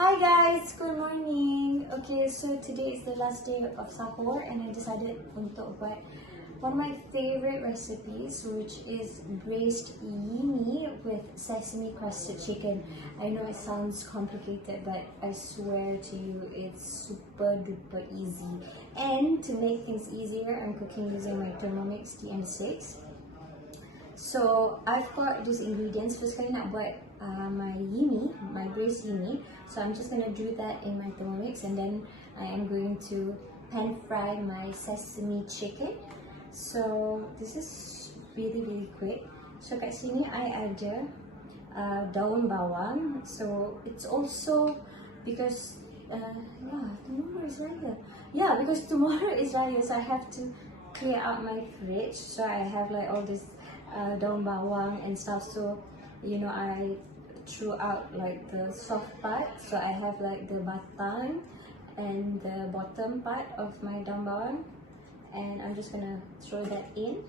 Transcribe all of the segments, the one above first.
Hi guys, good morning. Okay, so today is the last day of Sahur and I decided untuk buat one of my favorite recipes, which is braised Yee Mee with sesame crusted chicken. I know it sounds complicated, but I swear to you, it's super duper easy. And to make things easier, I'm cooking using my Thermomix TM6. So I've got these ingredients. First kali nak buat my Yee Mee, my braised Yee Mee. So I'm just gonna do that in my Thermomix, and then I am going to pan fry my sesame chicken. So this is really quick. So kat sini I ada daun bawang. So it's also because tomorrow is Raya. Yeah, because tomorrow is Raya, so I have to clear out my fridge. So I have like all this daun bawang and stuff. So you know, I threw out like the soft part, so I have like the batang and the bottom part of my daun bawang, and I'm just gonna throw that in.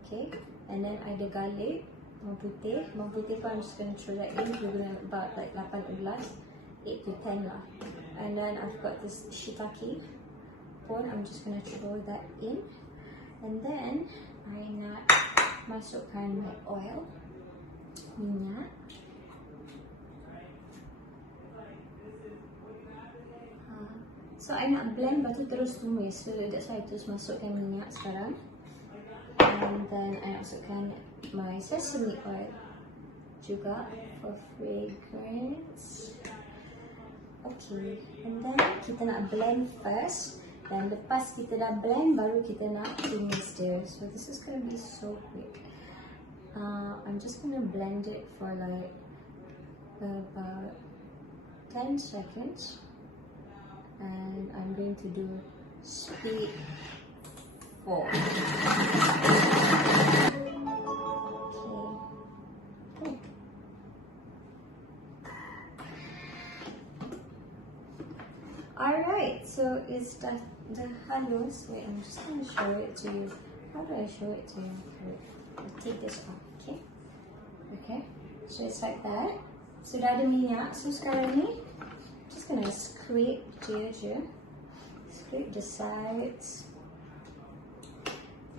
Okay, and then I ada garlic, bawang putih pun I'm just gonna throw that in. We're gonna about like 8 gelas, 8 to 10 lah. And then I've got this shiitake pun, I'm just gonna throw that in. And then I nak masukkan my oil, minyak. So I nak blend, lepas tu terus tumis. So that's why I terus masukkan minyak sekarang. And then I masukkan my sesame oil juga for fragrance. Okay, and then kita nak blend first. Dan lepas kita dah blend, baru kita nak tumis dia. So this is gonna be so quick. I'm just gonna blend it for like about 10 seconds. And I'm going to do speed 4. Okay. Alright, so it's the halus. Wait, I'm just going to show it to you. How do I show it to you? Wait, I'll take this off, okay? Okay, so it's like that. So dah ada minyak. So sekarang ni, just gonna scrape je. Scrape the sides.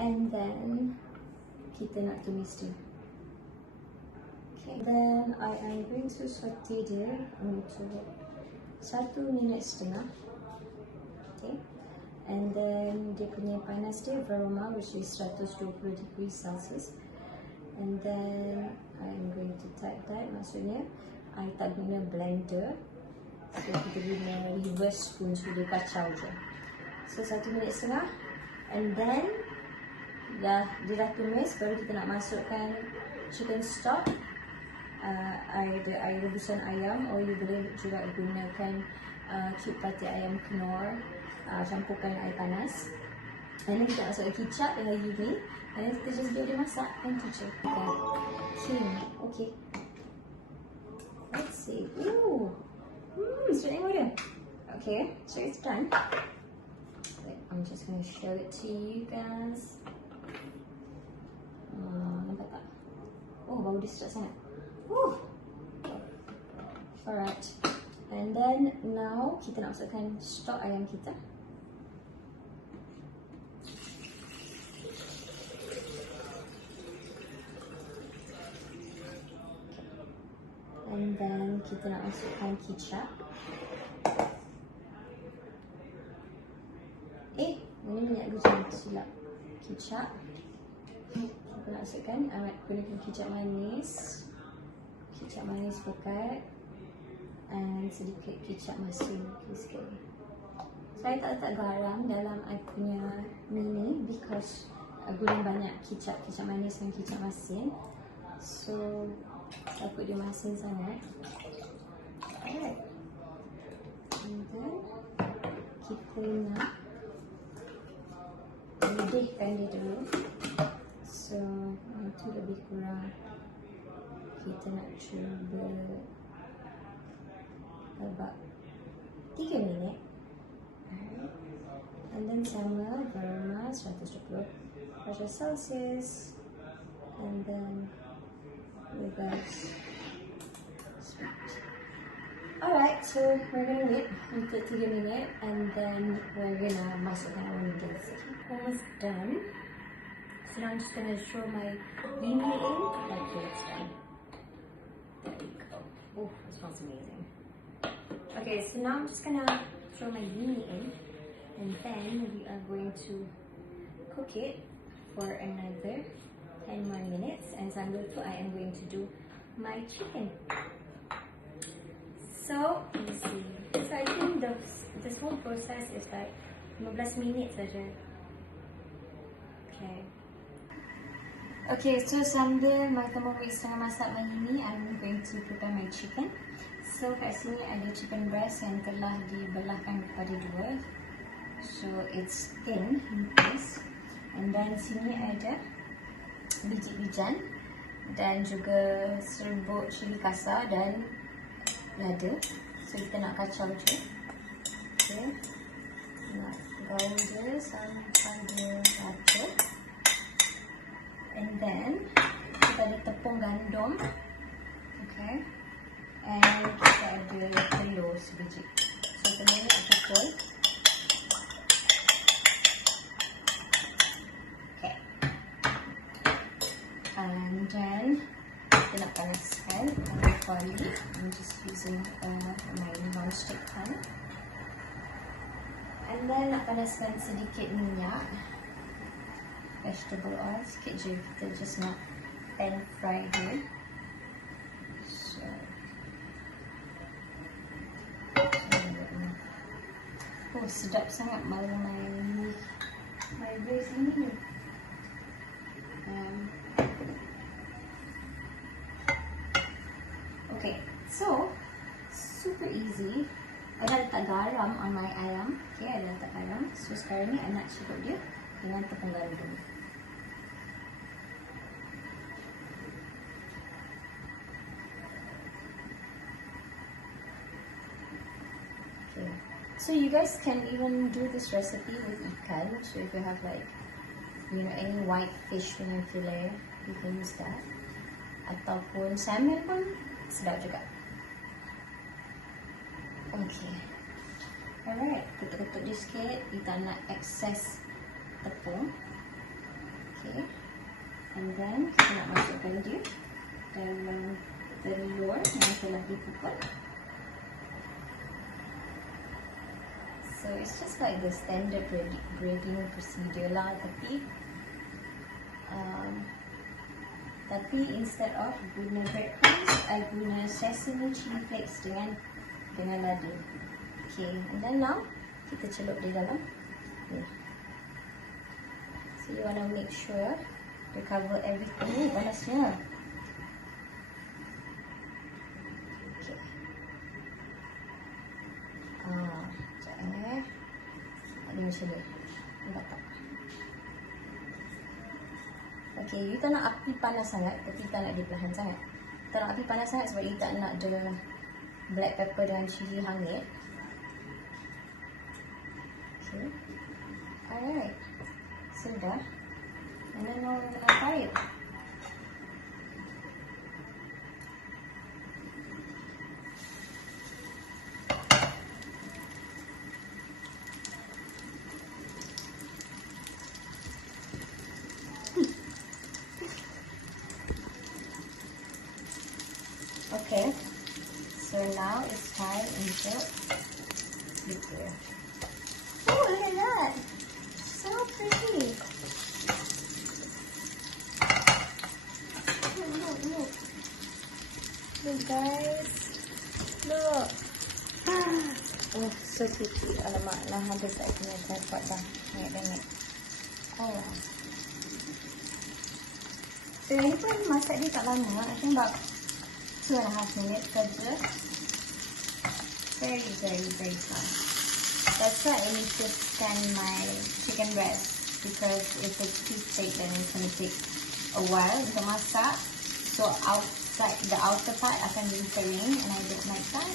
And then kita nak tumis dia. Okay. Then I am going to saute dia untuk 1.5 minit. Okay. And then dia punya panas dia aroma, which is 120 degrees Celsius. And then I'm going to type that, maksudnya I tak guna blender. So kita guna reverse spoon, so dia kacau je. So 1.5 minit. And then dia dah tumis, baru kita nak masukkan chicken stock. Air rebusan ayam, or you boleh juga gunakan cube patty ayam kenor, campurkan air panas. And then kita masukkan kicap dengan Yee Mee. And then kita just biar dia masak. And tu je. Okay. Let's see. Ooh. Straight order. Okay, so it's done. Wait, I'm just going to show it to you guys. Nampak tak? Oh, bau dia sedap sangat. Alright. And then now kita nak masukkan stok ayam kita. And then kita nak masukkan kicap. Ini minyak bijan, silap. Kicap. Kita nak masukkan, gunakan kicap manis. Kicap manis pekat. And sedikit kicap masin. Sikit. Saya tak letak garam dalam I punya mini because guna banyak kicap manis dan kicap masin. So takut dia masin sangat. Alright. And then kita nak mendidihkan dia dulu. So itu lebih kurang kita nak cuba about 3 minit. Alright. And then sama aroma 120 derajat Celsius. And then reverse. Alright, so we're gonna wait untuk 3 minit and then we're gonna masukkan our noodles. Almost done. So now I'm just gonna show my Yee Mee in. Okay, it's done. There we go. Oh, it smells amazing. Okay, so now I'm just gonna throw my Yee Mee in and then we are going to cook it for another 10 more minutes, and sambil tu I am going to do my chicken. So, let me see. So I think this whole process is like 15 minit saja. Okay, so sambil my thermomix tengah masak my Yee Mee, I'm going to prepare my chicken. So kat sini ada chicken breast yang telah dibelahkan kepada dua. So it's thin in piece. And then sini ada biji bijan dan juga serbuk cili kasar dan lada. So kita nak kacau je. Okay. Nak gaul je sambil rata. And then kita ada tepung gandum. Okay. And kita ada telur sebiji. So telur ni kita pukul. Okay. And then kita nak panaskan kuali. I'm just using my non-stick pan. And then nak panaskan sedikit minyak, vegetable oil sikit je. Kita just nak pan fry dia. So oh, sedap sangat bau my braised ini. Okay, so super easy. I dah letak garam on my ayam. Okay, I dah letak garam. So sekarang ni I nak celup dia dengan tepung gandum. Okay, so you guys can even do this recipe with ikan. So if you have like, you know, any white fish dengan fillet, you can use that. Ataupun salmon pun sedap juga. Okay. Alright, ketuk-ketuk dia sikit. Kita nak excess tepung. Okay. And then kita nak masukkan dia dalam telur yang telah dipukul. So it's just like the standard breading procedure lah, tapi instead of guna breadcrumbs, I guna sesame chili flakes dengan lada. Okay, and then now kita celup di dalam. Okay. So you wanna make sure to cover everything. Panasnya. Okay. Sekejap ada macam ni. Nampak tak? Okay, you tak nak api panas sangat, tapi tak nak dia perlahan sangat. Tak nak api panas sangat sebab you tak nak ada black pepper dan cili hangit. Okay. Alright. So dah. And then now we're gonna fry it. Okay, so now it's time into liquid. Oh, look at that! So pretty! Look. Look guys! Look! Oh, so pretty. Alamak, dah habis saya punya tripod dah. Bengek-bengek. Oh. So ini pun masak dia tak lama. I think about 2.5 minutes saja. Very fast. That's why I need to scan my chicken breast, because if it's too thick then it's going to take a while untuk masak. So outside, the outer part akan jadi kering, and I don't like that.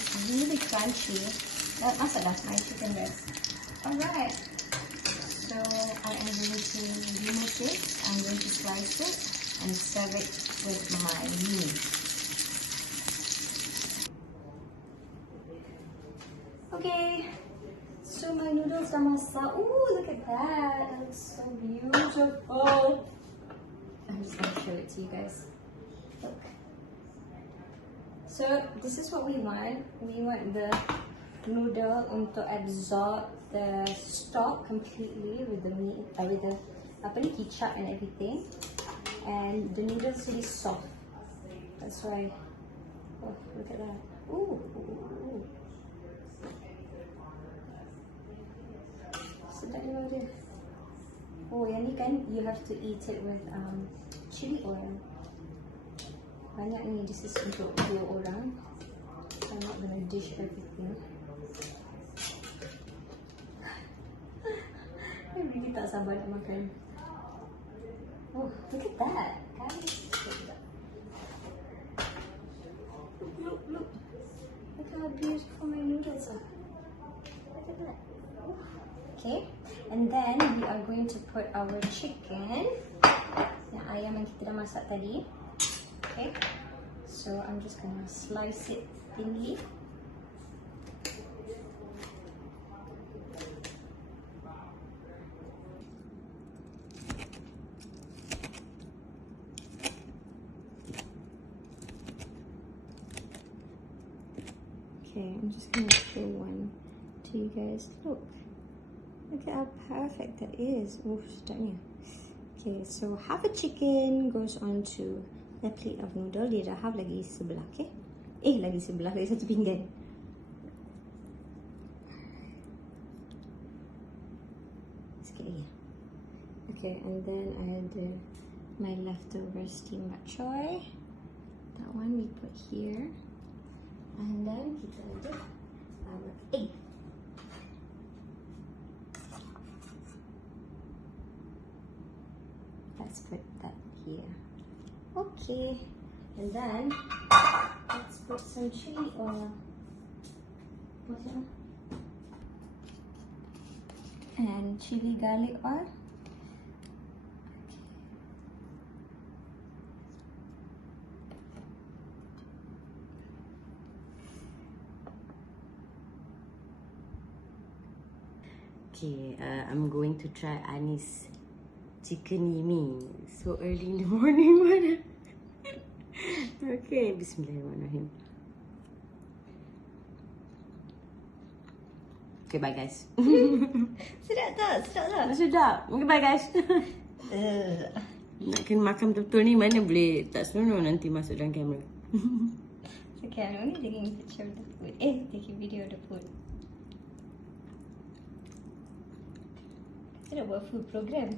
It's really crunchy. Masak dah my chicken breast. Alright, so I am going to slice it and serve it with my meat. Okay, so my noodles dah masak. Ooh, look at that. That looks so beautiful. I'm just going to show it to you guys. Look. So this is what we want. We want the noodle to absorb the stock completely with the meat, with the kicap and everything. And the noodles really soft. That's why. Oh, look at that. Ooh. Sedap juga dia. Oh, yang ni kan you have to eat it with chili oil. Banyak ni, this is untuk 2 orang. So I'm not gonna dish everything. I really tak sabar nak makan. Oh, look at that, guys. Look. Look how beautiful my noodles are. Look at that. Okay, and then we are going to put our chicken, yang ayam yang kita dah masak tadi. Okay, so I'm just gonna slice it thinly. Okay, I'm just gonna show one to you guys. Look at how perfect that is. Oof, sedapnya. Okay, so half a chicken goes onto the plate of noodle. Dia dah half lagi sebelah, okay? Lagi sebelah, lagi satu pinggan. Sikit lagi. Okay, and then I had my leftover steamed bak choy. That one we put here. And then kita ada our egg. Let's put that here. Okay, and then let's put some chili oil. And chili garlic oil. Okay, I'm going to try Anis chicken Yee Mee. So early in the morning. Okay, bismillahirrahmanirrahim. Okay, bye guys. Sedap tak? Sedap. Okay, bye guys. Nak kena makan betul-betul ni, mana boleh tak senonoh nanti masuk dalam kamera. Okay, I'm only taking a picture of the food. Taking video of the food. Kita dah buat food program.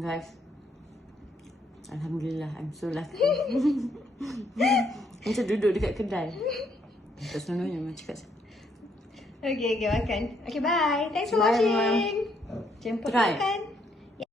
Guys, alhamdulillah, I'm so lucky. Macam duduk dekat kedai. Tak senonohnya macam cakap. Okay, makan. Okay, bye. Thanks for Bye, watching. Jumpa Try. makan.